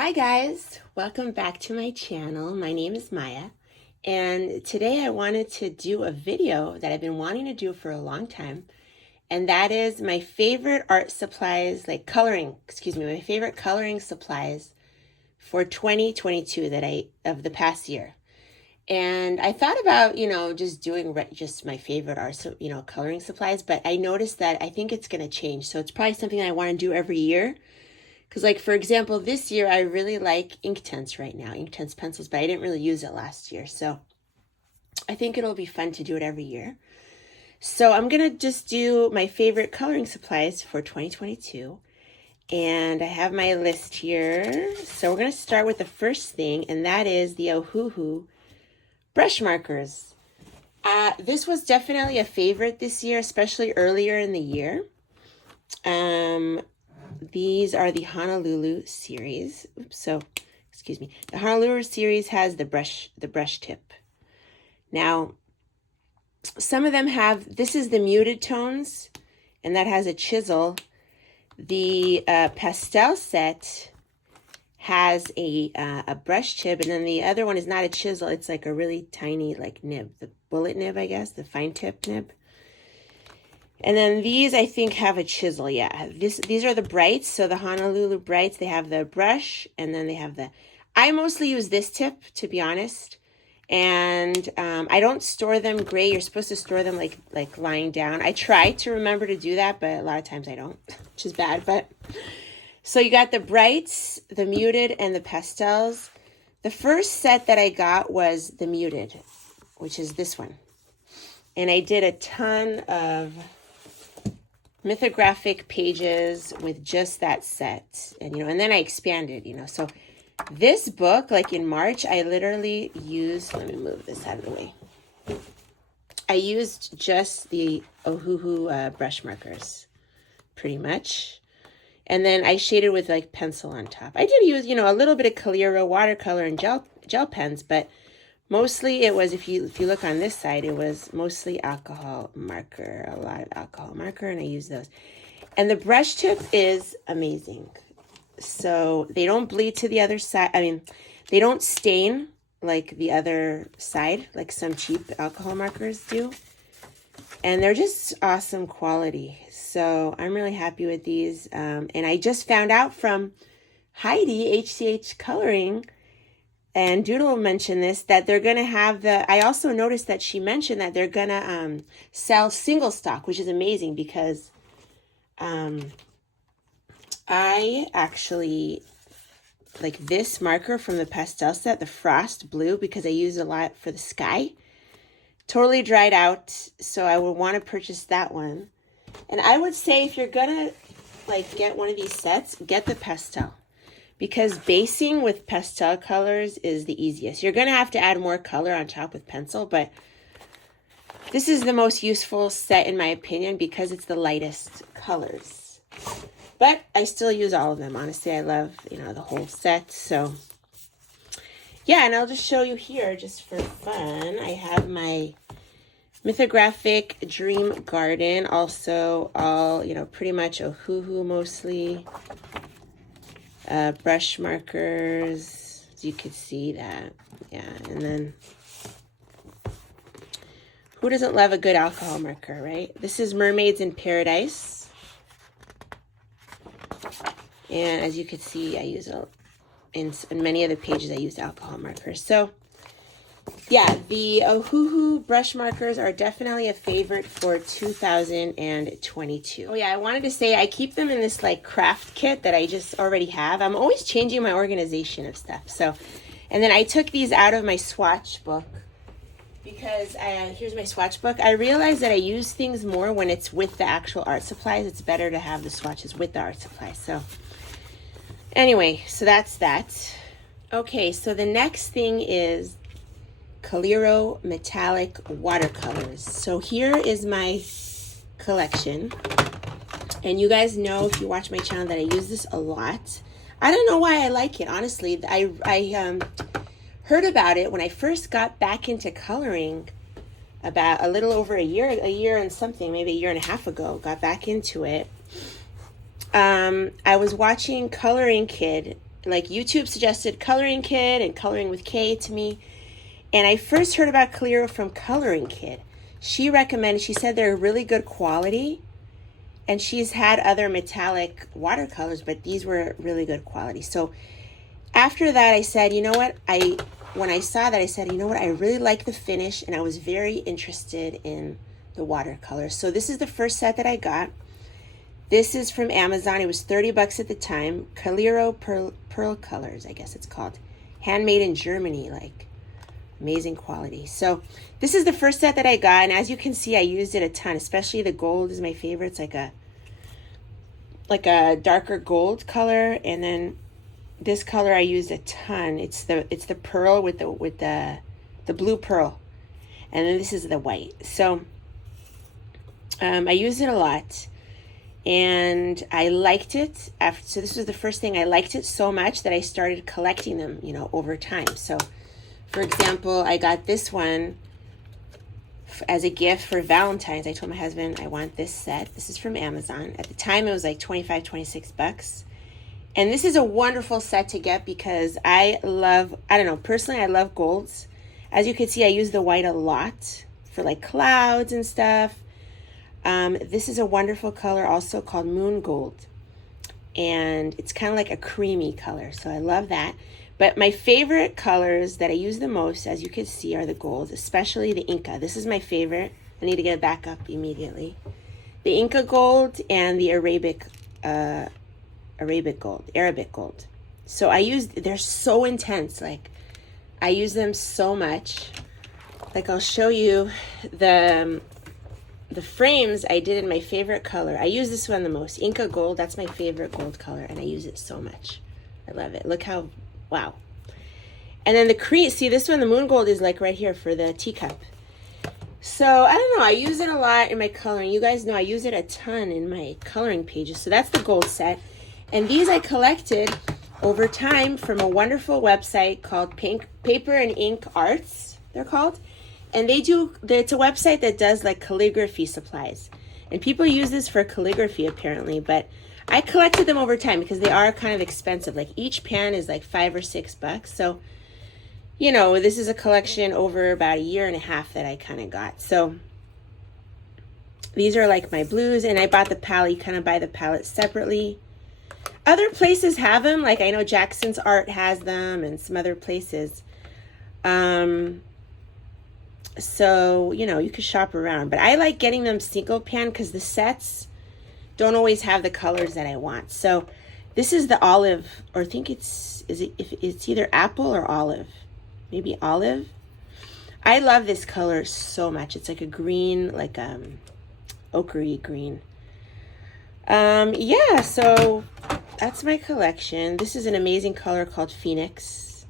Hi guys, welcome back to my channel. My name is Maya, and today I wanted to do a video that I've been wanting to do for a long time, and that is my favorite art supplies, my favorite coloring supplies for 2022 of the past year. And I thought about, just doing just my favorite art, coloring supplies, but I noticed that I think it's going to change. So it's probably something I want to do every year. Because like, for example, this year I really like Inktense right now, Inktense pencils, but I didn't really use it last year. So I think it'll be fun to do it every year. So I'm going to just do my favorite coloring supplies for 2022. And I have my list here. So we're going to start with the first thing, and that is the Ohuhu brush markers. This was definitely a favorite this year, especially earlier in the year. These are the Honolulu series. The Honolulu series has the brush tip. Now, some of them have, this is the muted tones, and that has a chisel. The pastel set has a brush tip, and then the other one is not a chisel. It's like a really tiny nib, the bullet nib, I guess, the fine tip nib. And then these, I think, have a chisel. Yeah, these are the brights. So the Honolulu brights, they have the brush, and then they have I mostly use this tip, to be honest. And I don't store them gray. You're supposed to store them like lying down. I try to remember to do that, but a lot of times I don't, which is bad. But so you got the brights, the muted, and the pastels. The first set that I got was the muted, which is this one. And I did a ton of mythographic pages with just that set, and then I expanded, so this book, like in March, I literally used, let me move this out of the way, I used just the Ohuhu brush markers pretty much, and then I shaded with pencil on top. I did use a little bit of Calero watercolor and gel pens, but mostly it was, if you look on this side, it was mostly alcohol marker, a lot of alcohol marker, and I use those. And the brush tip is amazing. So they don't bleed to the other side. I mean, they don't stain like the other side, like some cheap alcohol markers do. And they're just awesome quality. So I'm really happy with these. And I just found out from Heidi, HCH Coloring, and Doodle mentioned this, that they're going to have I also noticed that she mentioned that they're going to sell single stock, which is amazing because I actually like this marker from the pastel set, the Frost Blue, because I use a lot for the sky. Totally dried out, so I would want to purchase that one. And I would say if you're going to get one of these sets, get the pastel. Because basing with pastel colors is the easiest. You're going to have to add more color on top with pencil, but this is the most useful set in my opinion because it's the lightest colors. But I still use all of them. Honestly, I love, the whole set. So, yeah, and I'll just show you here just for fun. I have my Mythographic Dream Garden. Also, all, pretty much Ohuhu mostly. Brush markers, as you could see that. Yeah, and then who doesn't love a good alcohol marker, right? This is Mermaids in Paradise. And as you could see, I use in many of the pages I use alcohol markers. So yeah, the Ohuhu brush markers are definitely a favorite for 2022. Oh yeah, I wanted to say I keep them in this craft kit that I just already have. I'm always changing my organization of stuff. So, and then I took these out of my swatch book because here's my swatch book. I realized that I use things more when it's with the actual art supplies. It's better to have the swatches with the art supplies. So anyway, so that's that. Okay, so the next thing is Calero Metallic watercolors. So here is my collection, and you guys know if you watch my channel that I use this a lot. I don't know why I like it, honestly. I heard about it when I first got back into coloring about a little over a year and something, maybe a year and a half ago. Got back into it. I was watching Coloring Kid like YouTube suggested Coloring Kid and Coloring with K to me. And I first heard about Calero from Coloring Kid. She recommended, she said they're really good quality. And she's had other metallic watercolors, but these were really good quality. So after that, I said, you know what? When I saw that, I said, you know what? I really like the finish, and I was very interested in the watercolors. So this is the first set that I got. This is from Amazon. It was $30 at the time. Calero Pearl Colors, I guess it's called. Handmade in Germany, like amazing quality. So this is the first set that I got, and as you can see, I used it a ton, especially the gold is my favorite. It's like a darker gold color, and then this color I used a ton. It's the pearl with the blue pearl, and then this is the white. So I used it a lot, and I liked it. So this was the first thing. I liked it so much that I started collecting them, you know, over time. So for example, I got this one as a gift for Valentine's. I told my husband I want this set. This is from Amazon. At the time, it was like $25, $26. And this is a wonderful set to get because I don't know, personally, I love golds. As you can see, I use the white a lot for like clouds and stuff. This is a wonderful color also called Moon Gold. And it's kind of like a creamy color, so I love that. But my favorite colors that I use the most, as you can see, are the golds, especially the Inca. This is my favorite. I need to get it back up immediately. The Inca gold and the Arabic gold. So they're so intense. Like, I use them so much. Like, I'll show you the frames I did in my favorite color. I use this one the most. Inca gold, that's my favorite gold color, and I use it so much. I love it. Look how, wow. And then the crease, see this one, the Moon Gold is like right here for the teacup. So I don't know, I use it a lot in my coloring. You guys know I use it a ton in my coloring pages. So that's the gold set. And these I collected over time from a wonderful website called Paper and Ink Arts, they're called. And it's a website that does like calligraphy supplies. And people use this for calligraphy apparently, but I collected them over time because they are kind of expensive. Like each pan is like $5 or $6. So, you know, this is a collection over about a year and a half that I kind of got. So these are like my blues, and I bought the palette. You kind of buy the palette separately. Other places have them. Like I know Jackson's Art has them and some other places. So, you know, you can shop around. But I like getting them single pan because the sets don't always have the colors that I want. So this is the olive, or I think it's either apple or olive. Maybe olive. I love this color so much. It's like a green, like ochre green. Yeah, so that's my collection. This is an amazing color called Phoenix.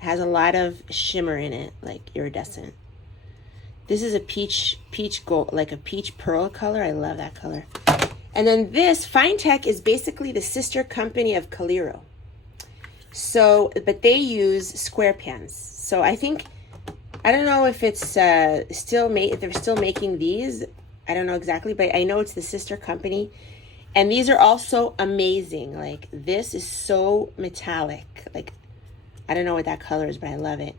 It has a lot of shimmer in it, like iridescent. This is a peach gold, like a peach pearl color. I love that color. And then this, Fine Tech, is basically the sister company of Calero. So, but they use square pans. So I don't know if it's if they're still making these. I don't know exactly, but I know it's the sister company. And these are also amazing. Like, this is so metallic. Like, I don't know what that color is, but I love it.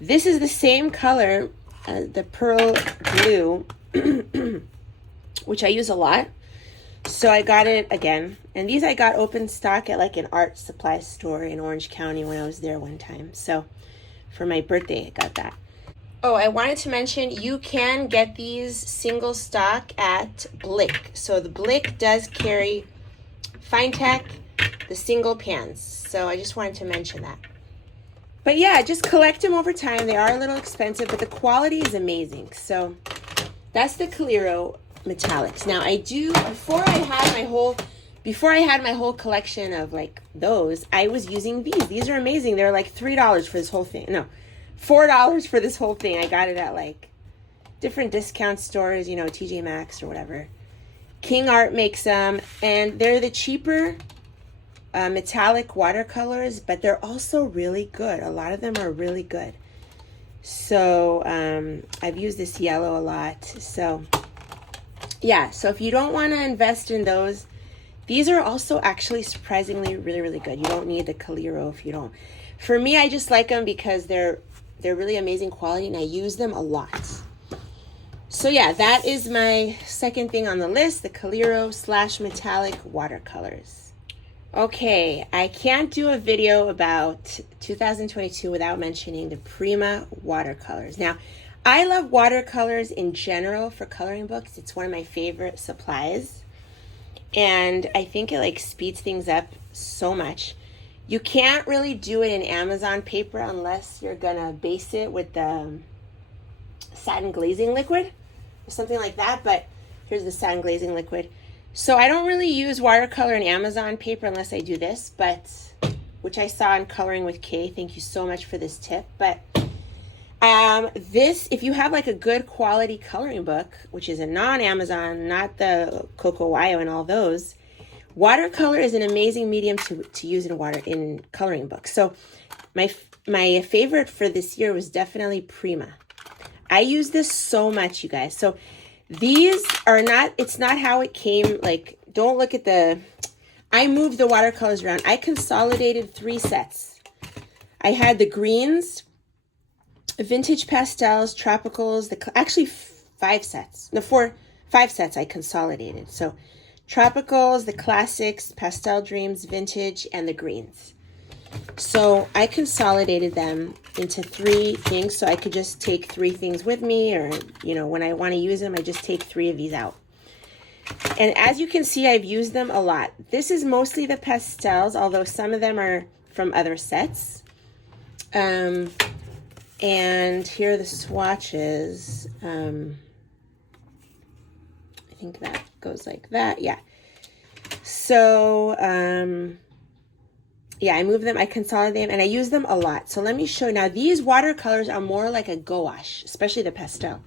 This is the same color, the pearl blue, which I use a lot. So I got it again. And these I got open stock at like an art supply store in Orange County when I was there one time. So for my birthday, I got that. Oh, I wanted to mention you can get these single stock at Blick. So the Blick does carry Fine Tech, the single pans. So I just wanted to mention that. But yeah, just collect them over time. They are a little expensive, but the quality is amazing. So that's the Calero Metallics. Now I do, before I had my whole collection of like those, I was using these. These are amazing. They're like $3 for this whole thing. No, $4 for this whole thing. I got it at like different discount stores, you know, TJ Maxx or whatever. King Art makes them, and they're the cheaper metallic watercolors, but they're also really good. A lot of them are really good. So I've used this yellow a lot. So yeah, so if you don't want to invest in those, These are also actually surprisingly really good. You don't need the Calero if you don't. For me, I just like them because they're really amazing quality and I use them a lot. So yeah, that is my second thing on the list, the Calero / metallic watercolors. Okay, I can't do a video about 2022 without mentioning the Prima watercolors. Now, I love watercolors in general for coloring books. It's one of my favorite supplies. And I think it like speeds things up so much. You can't really do it in Amazon paper unless you're gonna base it with the satin glazing liquid or something like that. But here's the satin glazing liquid. So I don't really use watercolor in Amazon paper unless I do this, but which I saw in Coloring with Kay. Thank you so much for this tip. But this, if you have like a good quality coloring book, which is a non-Amazon, not the Coco Wayo and all those, watercolor is an amazing medium to use in coloring books. So my favorite for this year was definitely Prima. I use this so much, you guys. So these are not, it's not how it came. Like, don't look at I moved the watercolors around. I consolidated 3 sets. I had the greens, vintage pastels, tropicals, actually 5 sets. No, 5 sets I consolidated. So tropicals, the classics, pastel dreams, vintage, and the greens. So I consolidated them into 3 things so I could just take 3 things with me, or, you know, when I want to use them, I just take 3 of these out. And as you can see, I've used them a lot. This is mostly the pastels, although some of them are from other sets. And here are the swatches. I think that goes like that. Yeah. So, yeah, I move them, I consolidate them, and I use them a lot. So let me show you. Now, these watercolors are more like a gouache, especially the pastel.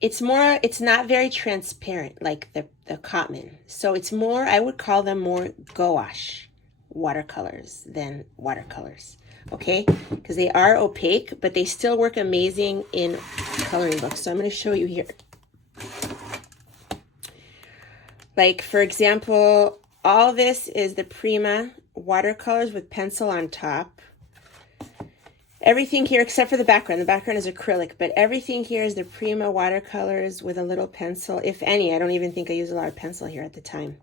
It's not very transparent like the Cotman. So it's more, I would call them more gouache watercolors than watercolors. Okay, because they are opaque, but they still work amazing in coloring books. So I'm going to show you here. Like, for example, all this is the Prima watercolors with pencil on top. Everything here, except for the background is acrylic, but everything here is the Prima watercolors with a little pencil, if any. I don't even think I used a lot of pencil here at the time.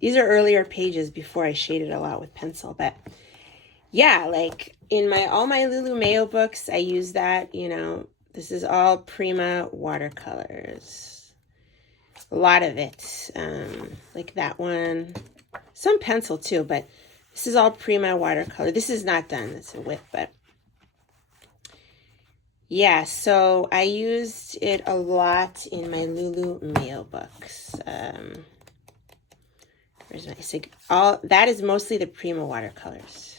These are earlier pages before I shaded a lot with pencil, but yeah, like in all my Lulu Mayo books, I use that, you know. This is all Prima watercolors. A lot of it, like that one. Some pencil too, but this is all Prima watercolor. This is not done, it's a whip, but yeah, so I used it a lot in my Lulu Mayo books. Where's my that is mostly the Prima watercolors.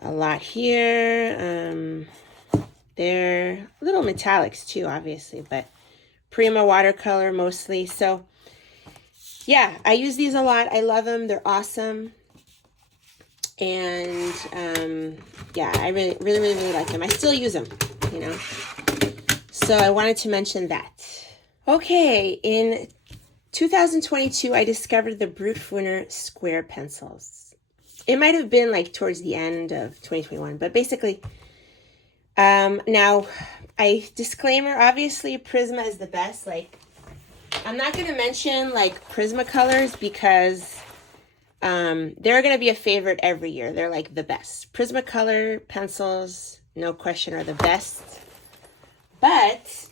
A lot here. They're little metallics too, obviously, but Prima watercolor mostly. So yeah, I use these a lot. I love them. They're awesome. And yeah, I really like them. I still use them, you know. So I wanted to mention that. Okay, in 2022, I discovered the Brut Winner Square pencils. It might have been like towards the end of 2021, but basically, now, disclaimer, obviously Prisma is the best. Like, I'm not going to mention like Prismacolors because they're going to be a favorite every year. They're like the best. Prismacolor pencils, no question, are the best. But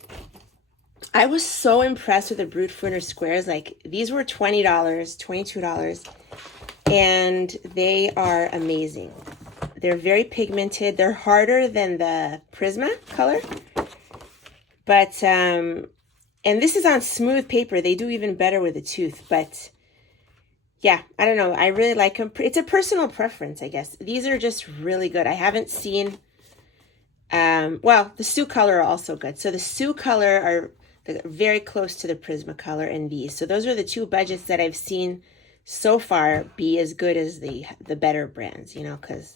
I was so impressed with the Brut Winner Squares. Like, these were $20, $22, and they are amazing. They're very pigmented. They're harder than the Prismacolor. But, and this is on smooth paper. They do even better with a tooth. But yeah, I don't know. I really like them. It's a personal preference, I guess. These are just really good. I haven't seen, well, the Sioux Color are also good. So the Sioux Color are very close to the Prismacolor and these. So those are the 2 budgets that I've seen so far be as good as the better brands, you know, because...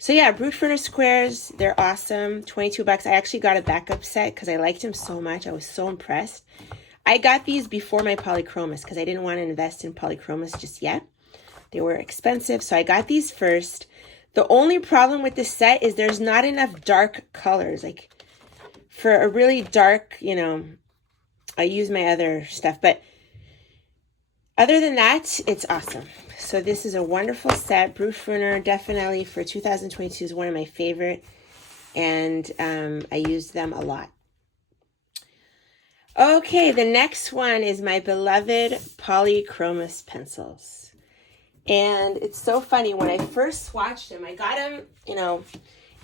So yeah, Brut Winner Squares, they're awesome. $22. I actually got a backup set because I liked them so much. I was so impressed. I got these before my Polychromis because I didn't want to invest in Polychromis just yet. They were expensive, so I got these first. The only problem with this set is there's not enough dark colors. Like, for a really dark, you know, I use my other stuff, but other than that, it's awesome. So this is a wonderful set. Brut Winner, definitely for 2022 is one of my favorite, and I used them a lot. Okay, the next one is my beloved Polychromis pencils. And it's so funny, when I first swatched them, I got them, you know,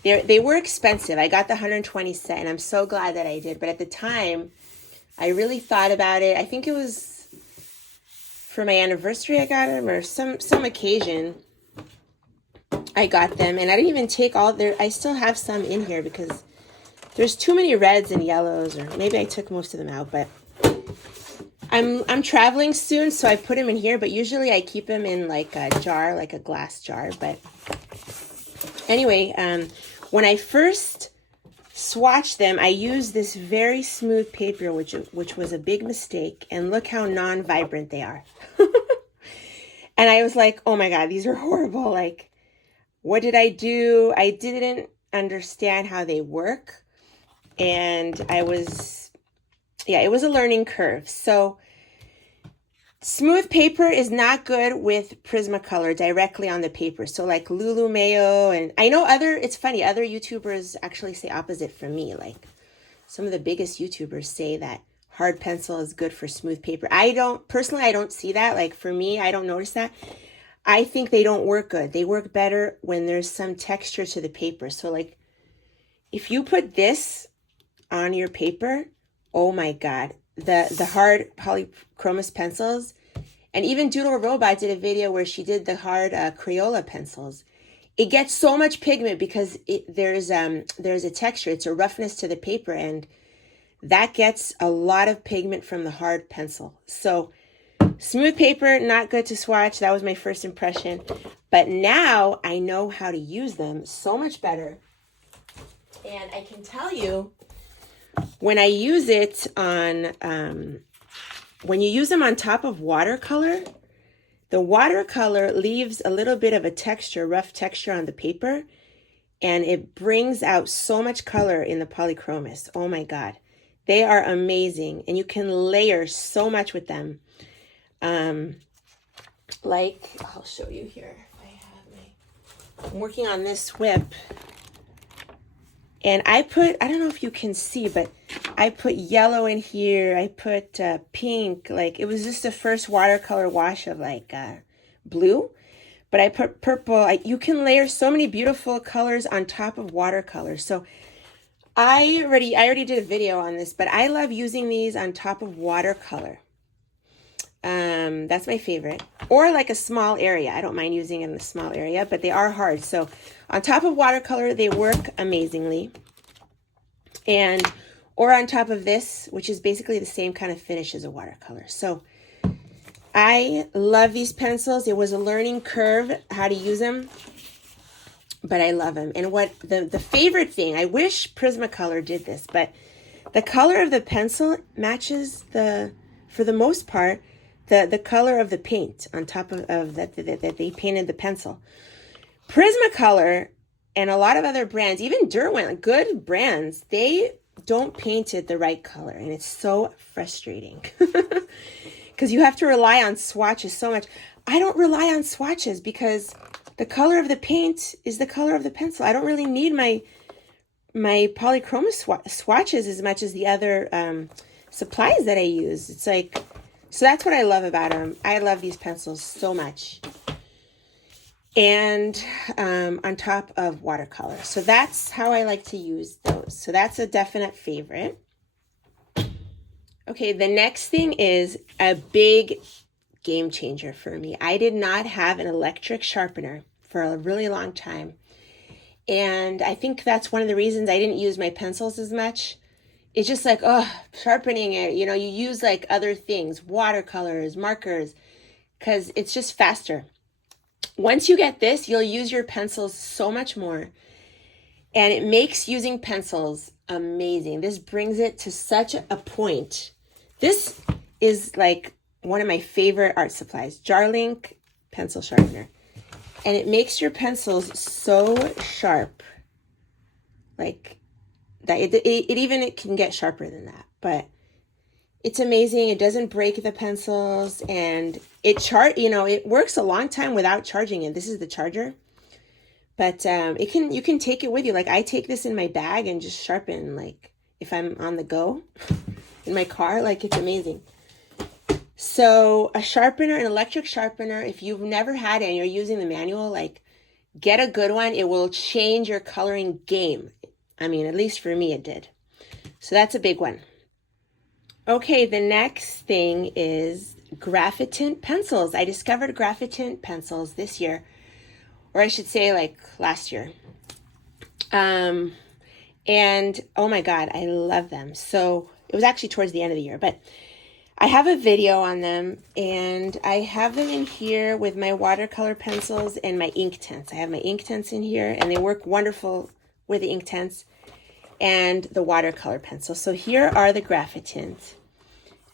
they were expensive. I got the 120 set, and I'm so glad that I did. But at the time, I really thought about it. I think it was for my anniversary I got them, or some occasion I got them. And I didn't even take all their, I still have some in here because there's too many reds and yellows, or maybe I took most of them out, but I'm traveling soon, so I put them in here, but usually I keep them in like a jar, like a glass jar. But anyway, when I first swatched them, I used this very smooth paper, which was a big mistake, and look how non-vibrant they are. And I was like, oh my God, these are horrible. Like, what did I do? I didn't understand how they work. And it was a learning curve. So smooth paper is not good with Prismacolor directly on the paper. So like Lulu Mayo, and I know it's funny, other YouTubers actually say opposite from me. Like, some of the biggest YouTubers say that hard pencil is good for smooth paper. I don't see that. Like, for me, I don't notice that. I think they don't work good. They work better when there's some texture to the paper. So like, if you put this on your paper, oh my God, the hard Polychromis pencils, and even Doodle Robot did a video where she did the hard Crayola pencils. It gets so much pigment because there's a texture. It's a roughness to the paper, and that gets a lot of pigment from the hard pencil. So smooth paper, not good to swatch. That was my first impression. But now I know how to use them so much better. And I can tell you, when I use it on, when you use them on top of watercolor, the watercolor leaves a little bit of a texture, rough texture on the paper, and it brings out so much color in the Polychromis. Oh my God. They are amazing, and you can layer so much with them. Like, I'll show you here. I'm working on this whip, and I don't know if you can see, but I put yellow in here. I put pink. Like, it was just the first watercolor wash of like blue, but I put purple. You can layer so many beautiful colors on top of watercolor. So I already did a video on this, but I love using these on top of watercolor. That's my favorite. Or like a small area. I don't mind using it in a small area, but they are hard. So on top of watercolor, they work amazingly. Or on top of this, which is basically the same kind of finish as a watercolor. So I love these pencils. It was a learning curve how to use them, but I love them. And what the favorite thing, I wish Prismacolor did this, but the color of the pencil matches for the most part, the color of the paint on top of that they painted the pencil. Prismacolor and a lot of other brands, even Derwent, good brands, they don't paint it the right color, and it's so frustrating because you have to rely on swatches so much. I don't rely on swatches because the color of the paint is the color of the pencil. I don't really need my Polychromis swatches as much as the other supplies that I use. It's like, so that's what I love about them. I love these pencils so much. And on top of watercolor. So that's how I like to use those. So that's a definite favorite. Okay, the next thing is a big game changer for me. I did not have an electric sharpener for a really long time. And I think that's one of the reasons I didn't use my pencils as much. It's just like, sharpening it, you use like other things, watercolors, markers, because it's just faster. Once you get this, you'll use your pencils so much more. And it makes using pencils amazing. This brings it to such a point. This is like one of my favorite art supplies, Jarlink pencil sharpener. And it makes your pencils so sharp. Like that it can get sharper than that, but it's amazing. It doesn't break the pencils, and it works a long time without charging it. This is the charger. But you can take it with you. Like I take this in my bag and just sharpen, like if I'm on the go in my car. Like it's amazing. So a sharpener, an electric sharpener, if you've never had it and you're using the manual, like get a good one. It will change your coloring game. I mean, at least for me it did. So that's a big one. Okay, the next thing is Graphitint pencils. I discovered Graphitint pencils this year, or I should say like last year. And oh my God, I love them. So it was actually towards the end of the year, but I have a video on them, and I have them in here with my watercolor pencils and my ink tints. I have my ink tints in here, and they work wonderful with the ink tints and the watercolor pencil. So here are the Graphitint,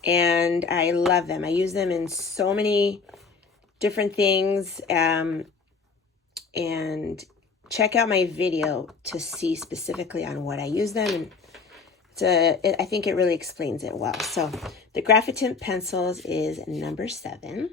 and I love them. I use them in so many different things, and check out my video to see specifically on what I use them, and I think it really explains it well. So the Graphitint pencils is number 7.